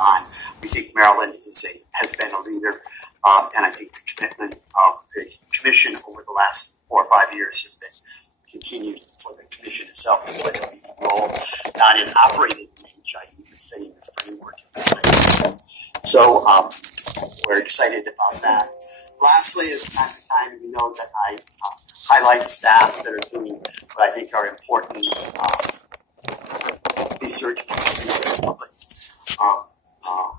on. We think Maryland has been a leader, and I think the commitment of the Commission over the last 4 or 5 years has been continued for the Commission itself to play a leading role, not in operating the HIE, but setting the framework in place. So we're excited about that. Lastly, at time to time, you know that I highlight staff that are doing what I think are important research and public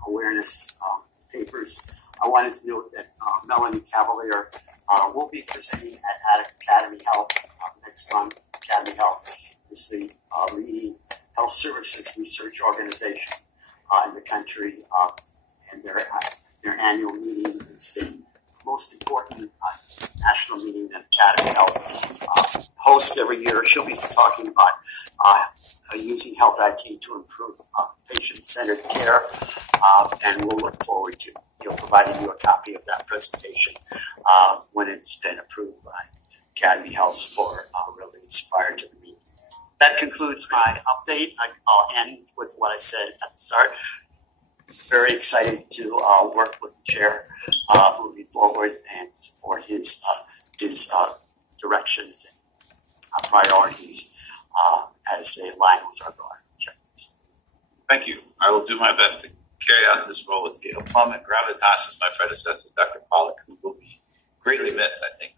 awareness papers. I wanted to note that Melanie Cavalier will be presenting at Academy Health next month. Academy Health is the leading health services research organization in the country, and their annual meeting is the most important national meeting that Academy Health hosts every year. She'll be talking about using health IT to improve patient-centered care, and we'll look forward to providing you a copy of that presentation when it's been approved by Academy Health for release prior to the meeting. That concludes my update. I'll end with what I said at the start. Very excited to work with the chair moving forward and support his directions and priorities as they align with our broader objectives. Thank you. I will do my best to carry out this role with the aplomb and gravitas of my predecessor, Dr. Pollack, who will be greatly missed, I think.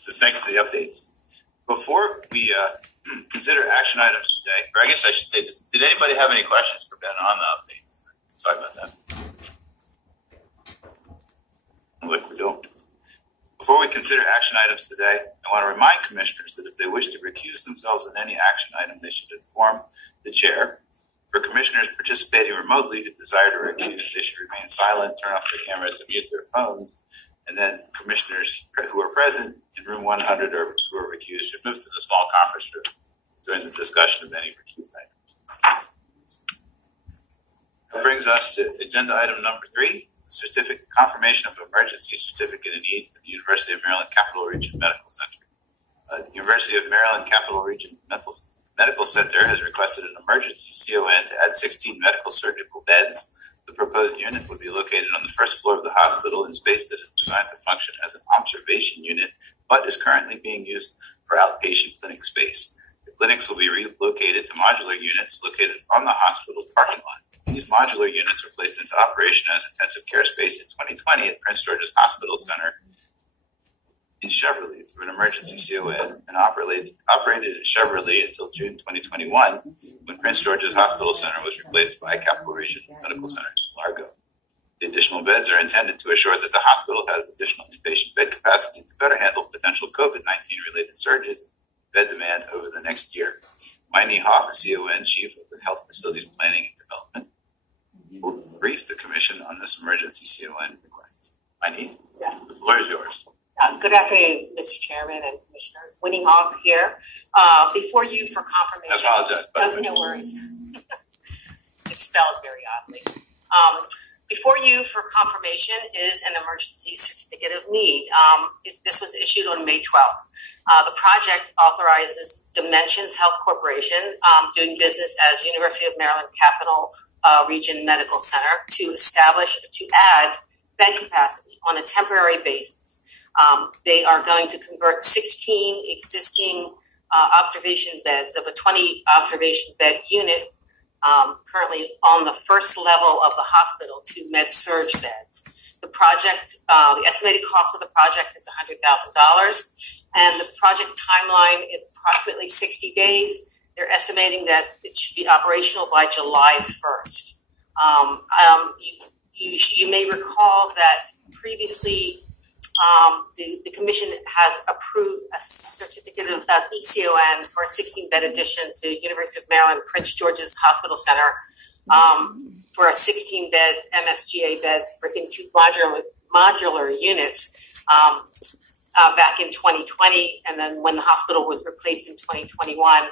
So thank you for the updates. Before we consider action items today, or I guess I should say, did anybody have any questions for Ben on the updates? Sorry about that. Look, we don't. Before we consider action items today, I want to remind commissioners that if they wish to recuse themselves in any action item, they should inform the chair. For commissioners participating remotely who desire to recuse, they should remain silent, turn off their cameras, and mute their phones. And then commissioners who are present in room 100 or who are recused should move to the small conference room during the discussion of any recused items. That brings us to agenda item number 3, certificate confirmation of emergency certificate in need for the University of Maryland Capital Region Medical Center. The University of Maryland Capital Region Medical Center has requested an emergency CON to add 16 medical surgical beds. The proposed unit would be located on the first floor of the hospital in space that is designed to function as an observation unit, but is currently being used for outpatient clinic space. The clinics will be relocated to modular units located on the hospital parking lot. These modular units were placed into operation as intensive care space in 2020 at Prince George's Hospital Center in Cheverly through an emergency CON and operated in Cheverly until June 2021 when Prince George's Hospital Center was replaced by Capital Region Medical Center in Largo. The additional beds are intended to assure that the hospital has additional inpatient bed capacity to better handle potential COVID-19 related surges in bed demand over the next year. Miney Hawk, CON, Chief of the Health Facilities Planning and Development, will brief the Commission on this emergency CON request. Miney, the floor is yours. Good afternoon, Mr. Chairman and Commissioners. Winnie Hawk here. Before you for confirmation. I apologize. No worries. It's spelled very oddly. Before you for confirmation is an emergency certificate of need. This was issued on May 12th. The project authorizes Dimensions Health Corporation, doing business as University of Maryland Capital Region Medical Center, to add bed capacity on a temporary basis. They are going to convert 16 existing observation beds of a 20 observation bed unit currently on the first level of the hospital to med-surg beds. The project, the estimated cost of the project is $100,000, and the project timeline is approximately 60 days. They're estimating that it should be operational by July 1st. You may recall that previously the Commission has approved a certificate of ECON for a 16-bed addition to University of Maryland Prince George's Hospital Center for a 16-bed MSGA beds into modular units back in 2020, and then when the hospital was replaced in 2021,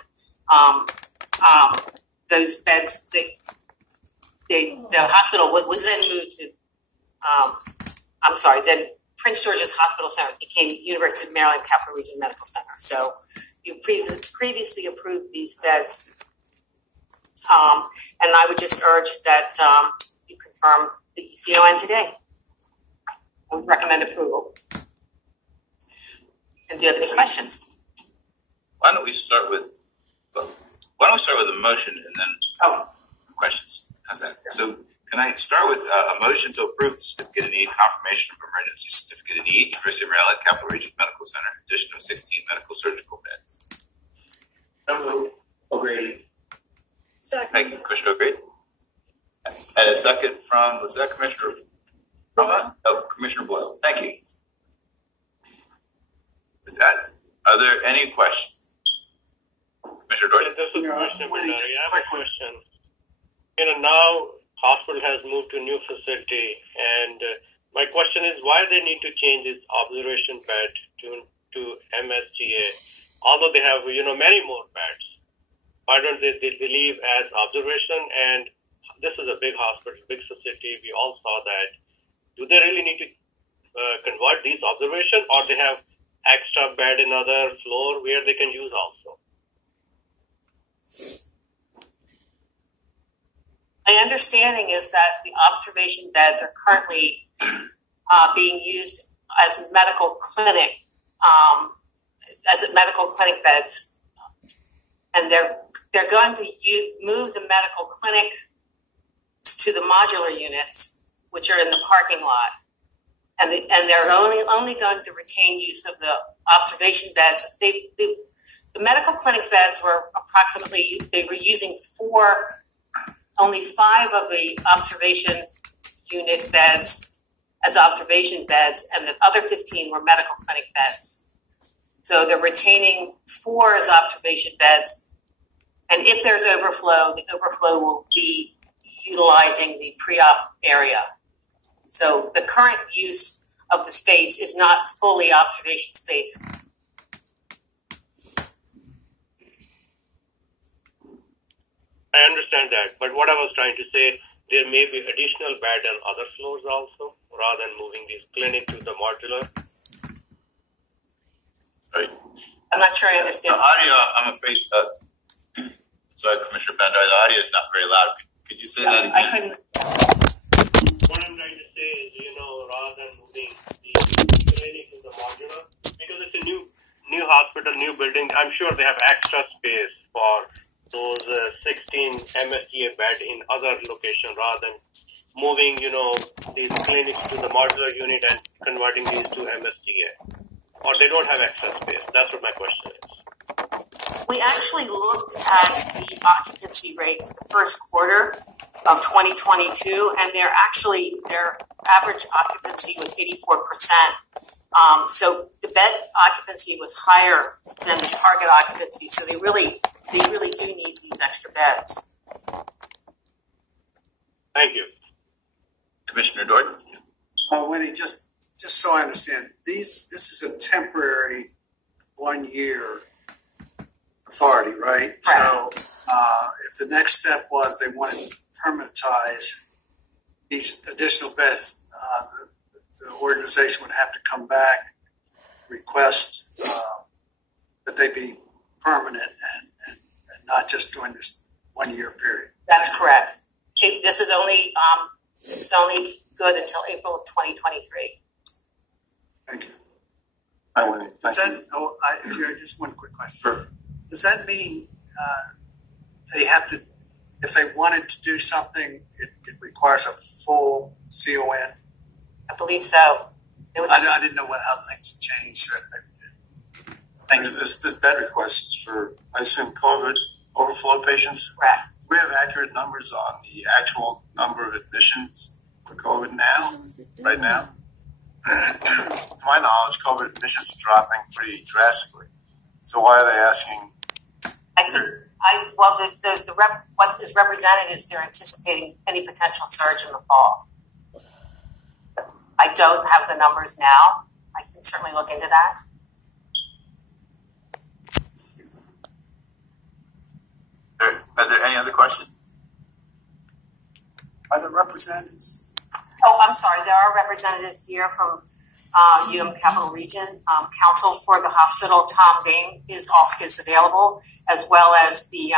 those beds, the hospital was then moved to, then Prince George's Hospital Center became University of Maryland Capital Region Medical Center. So you previously approved these beds And I would just urge that you confirm the CON today. I would recommend approval. And do you have any questions? Why don't we start with a motion and then questions? How's that? So can I start with a motion to approve the certificate of need, confirmation of emergency certificate of need, University of Maryland Capital Region Medical Center, addition of 16 medical surgical beds. O'Grady. Second. Thank you, Commissioner O'Grady. And a second from, was that Commissioner? Commissioner Boyle. Thank you. With that, are there any questions? Commissioner Doherty? This is Commissioner Bhandari. I have a question. Now hospital has moved to a new facility, and my question is why they need to change its observation bed to MSGA, although they have many more beds. Why don't they leave as observation? And this is a big hospital, big facility. We all saw that. Do they really need to convert these observation, or they have extra bed in other floor where they can use also? My understanding is that the observation beds are currently being used as medical clinic beds, and they're going to move the medical clinic to the modular units, which are in the parking lot, and they're only going to retain use of the observation beds. The medical clinic beds were they were using only 5 of the observation unit beds as observation beds, and the other 15 were medical clinic beds. So they're retaining 4 as observation beds, and if there's overflow, the overflow will be utilizing the pre-op area. So the current use of the space is not fully observation space. I understand that, but what I was trying to say, there may be additional bed on other floors also, rather than moving this clinic to the modular. Right. I'm not sure I understand. The audio, I'm afraid, sorry, Commissioner Bhandari, the audio is not very loud. Could you say that again? I couldn't. What I'm trying to say is, rather than moving the clinic to the modular, because it's a new hospital, new building, I'm sure they have extra space for those 16 MSGA bed in other location, rather than moving, these clinics to the modular unit and converting these to MSGA. Or they don't have extra space. That's what my question is. We actually looked at the occupancy rate for the first quarter of 2022, and their average occupancy was 84%. So the bed occupancy was higher than the target occupancy. So they really do need these extra beds. Thank you. Commissioner Doherty? Winnie, just so I understand, this is a temporary 1-year authority, right? Right. So if the next step was they wanted to permanentize these additional beds, the organization would have to come back, request that they be permanent and not just during this 1-year period. That's correct. This is only good until April of 2023. Thank you. Jerry, just one quick question. Sure. Does that mean they have to, if they wanted to do something, it requires a full CON? I believe so. I didn't know how things changed. Thank you. This bed request is for, I assume, COVID overflow patients. Correct. We have accurate numbers on the actual number of admissions for COVID right now. To my knowledge, COVID admissions are dropping pretty drastically. So why are they asking? What is represented is they're anticipating any potential surge in the fall. I don't have the numbers now. I can certainly look into that. Are there any other questions? Are there representatives? Oh, I'm sorry. There are representatives here from Capital Region. Counsel for the hospital, Tom Dame, is available, as well as the